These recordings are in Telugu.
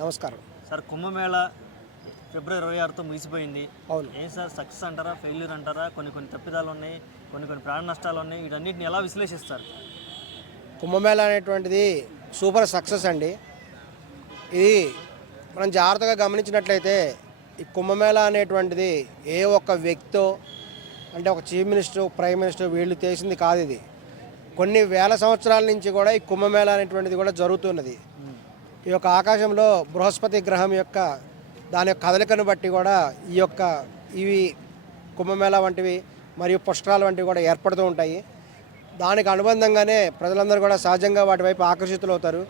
నమస్కారం సార్. కుంభమేళా ఫిబ్రవరి 26తో ముగిసిపోయింది. అవును. ఏం సార్, సక్సెస్ అంటారా, ఫెయిల్యూర్ అంటారా? కొన్ని తప్పిదాలు ఉన్నాయి, కొన్ని ప్రాణ నష్టాలు ఉన్నాయి. వీటన్నిటిని ఎలా విశ్లేషిస్తారు? కుంభమేళా అనేటువంటిది సూపర్ సక్సెస్ అండి. ఇది మనం జాగ్రత్తగా గమనించినట్లయితే ఈ కుంభమేళా అనేటువంటిది ఏ ఒక్క వ్యక్తో అంటే ఒక చీఫ్ మినిస్టర్, ప్రైమ్ మినిస్టర్ వీళ్ళు చేసింది కాదు. ఇది కొన్ని వేల సంవత్సరాల నుంచి కూడా ఈ కుంభమేళా అనేటువంటిది కూడా జరుగుతున్నది. ఈ యొక్క ఆకాశంలో బృహస్పతి గ్రహం యొక్క దాని యొక్క కదలికను బట్టి కూడా ఇవి కుంభమేళా వంటివి మరియు పుష్కరాలు వంటివి కూడా ఏర్పడుతూ ఉంటాయి. దానికి అనుబంధంగానే ప్రజలందరూ కూడా సహజంగా వాటి వైపు ఆకర్షితులవుతారు.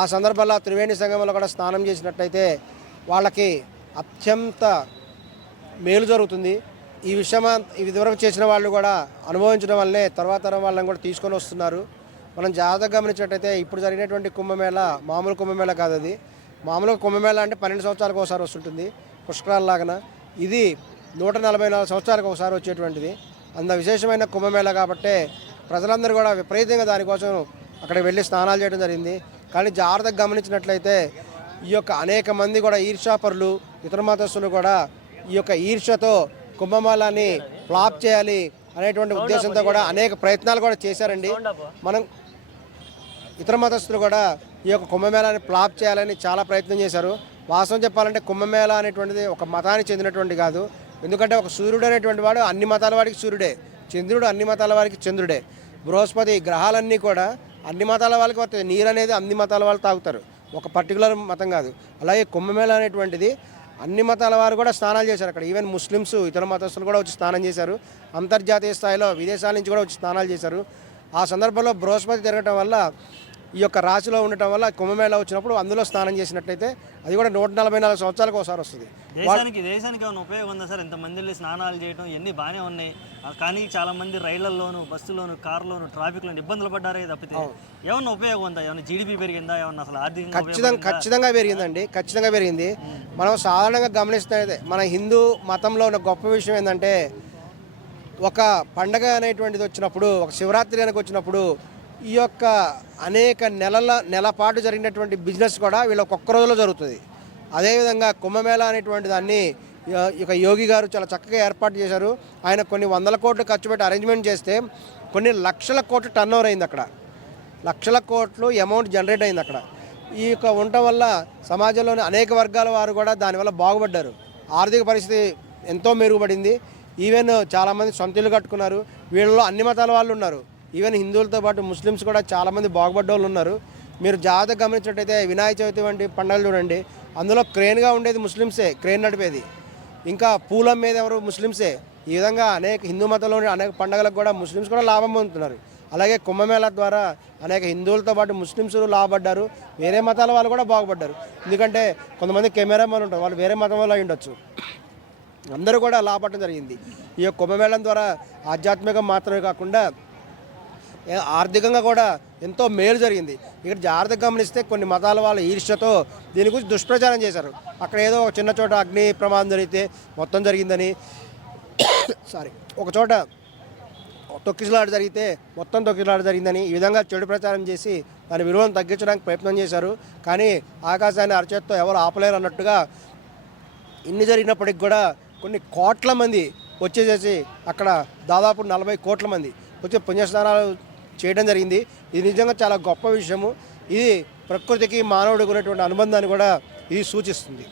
ఆ సందర్భంలో త్రివేణి సంగమంలో కూడా స్నానం చేసినట్లయితే వాళ్ళకి అత్యంత మేలు జరుగుతుంది. ఈ విషయం ఇదివరకు చేసిన వాళ్ళు కూడా అనుభవించడం వల్లనే తర్వాత తరం వాళ్ళని కూడా తీసుకొని వస్తున్నారు. మనం జాగ్రత్తగా గమనించినట్టయితే ఇప్పుడు జరిగినటువంటి కుంభమేళా మామూలు కుంభమేళా కాదు. అది మామూలుగా కుంభమేళా అంటే 12 సంవత్సరాలకు ఒకసారి వస్తుంటుంది పుష్కరాల్లాగా. ఇది 144 సంవత్సరాలకు ఒకసారి వచ్చేటువంటిది. అంత విశేషమైన కుంభమేళా కాబట్టే ప్రజలందరూ కూడా విపరీతంగా దానికోసం అక్కడికి వెళ్ళి స్నానాలు చేయడం జరిగింది. కానీ జాగ్రత్తగా గమనించినట్లయితే ఈ యొక్క అనేక మంది కూడా ఈర్ష్యాపరులు, ఇతర మతస్థులు కూడా ఈ యొక్క ఈర్ష్యతో కుంభమేళాని ఫ్లాప్ చేయాలి అనేటువంటి ఉద్దేశంతో కూడా అనేక ప్రయత్నాలు కూడా చేశారండి. మనం ఇతర మతస్థులు కూడా ఈ యొక్క కుంభమేళాని ఫ్లాప్ చేయాలని చాలా ప్రయత్నం చేశారు. వాస్తవం చెప్పాలంటే కుంభమేళా అనేటువంటిది ఒక మతానికి చెందినటువంటి కాదు. ఎందుకంటే ఒక సూర్యుడు అనేటువంటి వాడు అన్ని మతాల వాడికి సూర్యుడే, చంద్రుడు అన్ని మతాల వారికి చంద్రుడే, బృహస్పతి గ్రహాలన్నీ కూడా అన్ని మతాల వాళ్ళకి వస్తాయి. నీరు అనేది అన్ని మతాల వాళ్ళు తాగుతారు, ఒక పర్టికులర్ మతం కాదు. అలాగే కుంభమేళా అనేటువంటిది అన్ని మతాల వారు కూడా స్నానాలు చేశారు. అక్కడ ఈవెన్ ముస్లిమ్స్, ఇతర మతస్థులు కూడా వచ్చి స్నానం చేశారు. అంతర్జాతీయ స్థాయిలో విదేశాల నుంచి కూడా వచ్చి స్నానాలు చేశారు. ఆ సందర్భంలో బృహస్పతి జరగటం వల్ల ఈ యొక్క రాశిలో ఉండటం వల్ల కుంభమేళా వచ్చినప్పుడు అందులో స్నానం చేసినట్లయితే అది కూడా 144 సంవత్సరాలకు ఒకసారి వస్తుంది. దేశానికి ఏమైనా ఉపయోగం ఉందా సార్? ఎంతమంది వెళ్ళి స్నానాలు చేయడం ఇవన్నీ బాగానే ఉన్నాయి. కానీ చాలా మంది రైళ్లలోను, బస్సులోను, కార్లోను, ట్రాఫిక్లో ఇబ్బందులు పడ్డారే తప్పితే ఏమన్నా ఉపయోగం ఉందా? ఏమన్నా జీడిపి పెరిగిందా? ఏమన్నా అసలు ఆర్థికంగా? ఖచ్చితంగా పెరిగిందండి, ఖచ్చితంగా పెరిగింది. మనం సాధారణంగా గమనిస్తే మన హిందూ మతంలో ఉన్న గొప్ప విషయం ఏంటంటే ఒక పండగ అనేటువంటిది వచ్చినప్పుడు, ఒక శివరాత్రి అనేది వచ్చినప్పుడు ఈ యొక్క అనేక నెల పాటు జరిగినటువంటి బిజినెస్ కూడా వీళ్ళ ఒక్క రోజులో జరుగుతుంది. అదేవిధంగా కుంభమేళా అనేటువంటి దాన్ని ఇక యోగి గారు చాలా చక్కగా ఏర్పాటు చేశారు. ఆయన కొన్ని 100 కోట్లు ఖర్చు పెట్టి అరేంజ్మెంట్ చేస్తే కొన్ని లక్షల కోట్లు టర్న్ ఓవర్ అయింది. అక్కడ లక్షల కోట్లు అమౌంట్ జనరేట్ అయింది. అక్కడ ఈ యొక్క ఉండటం వల్ల సమాజంలోని అనేక వర్గాల వారు కూడా దానివల్ల బాగుపడ్డారు. ఆర్థిక పరిస్థితి ఎంతో మెరుగుపడింది. ఈవెన్ చాలామంది సొంత ఇల్లు కట్టుకున్నారు. వీళ్ళలో అన్ని మతాల వాళ్ళు ఉన్నారు. ఈవెన్ హిందువులతో పాటు ముస్లిమ్స్ కూడా చాలామంది బాగుపడ్డ వాళ్ళు ఉన్నారు. మీరు జాగ్రత్తగా గమనించినట్టయితే వినాయక చవితి వంటి పండుగలు చూడండి, అందులో క్రేన్గా ఉండేది ముస్లిమ్సే, క్రేన్ నడిపేది. ఇంకా పూలం మీద ఎవరు? ముస్లిమ్సే. ఈ విధంగా అనేక హిందూ మతంలోని అనేక పండుగలకు కూడా ముస్లిమ్స్ కూడా లాభం పొందుతున్నారు. అలాగే కుంభమేళా ద్వారా అనేక హిందువులతో పాటు ముస్లిమ్స్ లాభపడ్డారు, వేరే మతాల వాళ్ళు కూడా బాగుపడ్డారు. ఎందుకంటే కొంతమంది కెమెరామెన్ ఉంటారు, వాళ్ళు వేరే మతం వల్ల ఉండొచ్చు. అందరూ కూడా లాభపడడం జరిగింది. ఈ యొక్క కుంభమేళం ద్వారా ఆధ్యాత్మికం మాత్రమే కాకుండా ఆర్థికంగా కూడా ఎంతో మేలు జరిగింది. ఇక్కడ జాగ్రత్తగా గమనిస్తే కొన్ని మతాల వాళ్ళ ఈర్ష్యతో దీని గురించి దుష్ప్రచారం చేశారు. అక్కడ ఏదో ఒక చిన్న చోట అగ్ని ప్రమాదం జరిగితే మొత్తం జరిగిందని, ఒక చోట తొక్కిసలాట జరిగితే మొత్తం తొక్కిసలాట జరిగిందని ఈ విధంగా చెడు ప్రచారం చేసి దాని విలువను తగ్గించడానికి ప్రయత్నం చేశారు. కానీ ఆకాశాన్ని అరచేత్తో ఎవరు ఆపలేరు అన్నట్టుగా ఇన్ని జరిగినప్పటికి కూడా కొన్ని కోట్ల మంది వచ్చేసేసి అక్కడ దాదాపు 40 కోట్ల మంది వచ్చి పుణ్యస్నానాలు చేయడం జరిగింది. ఇది నిజంగా చాలా గొప్ప విషయము. ఇది ప్రకృతికి మానవుడికి ఉన్నటువంటి అనుబంధాన్ని కూడా ఇది సూచిస్తుంది.